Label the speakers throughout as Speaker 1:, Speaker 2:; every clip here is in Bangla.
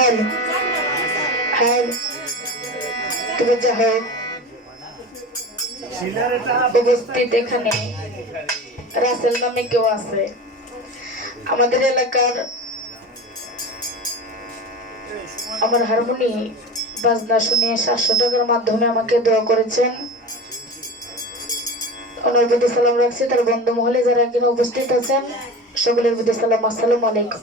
Speaker 1: খান খান তুমি যাহো উপস্থিত এখানে রাসেল নামে কেউ আছে। আমাদের এলাকার আমার হারমোনি বাজনা শুনিয়ে সাতশো টাকার মাধ্যমে আমাকে দোয়া করেছেন। ওনার প্রতি সালাম রাখছি। তার বন্ধু মহলে যারা এখানে উপস্থিত আছেন, সকলের প্রতি সালাম। আসসালাম আলাইকুম।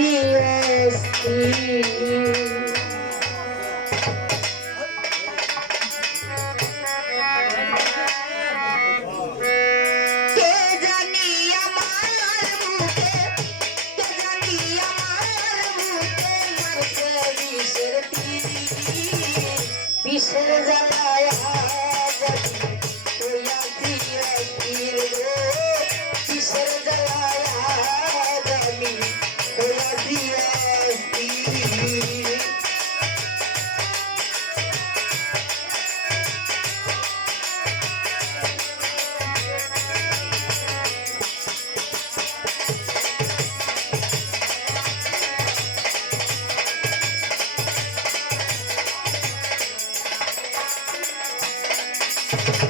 Speaker 1: Silvestre. Thank you.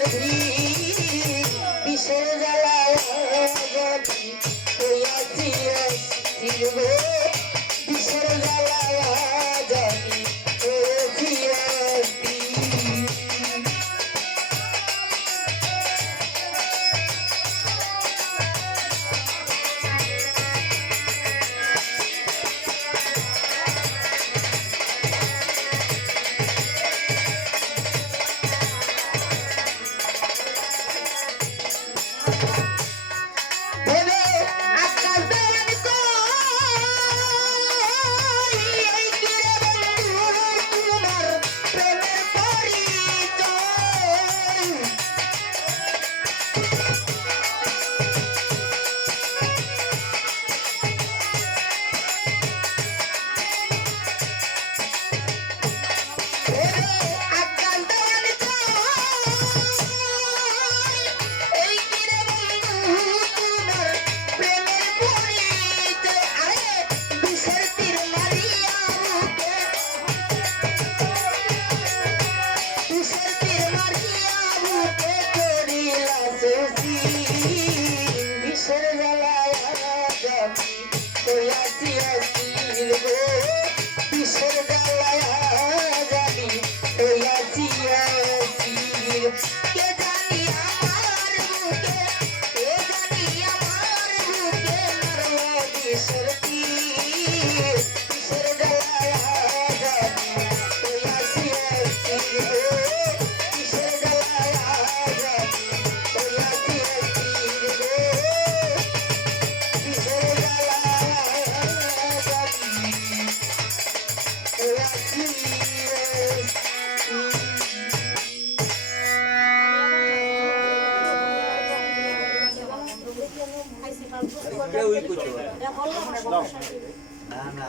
Speaker 1: Jadi. না না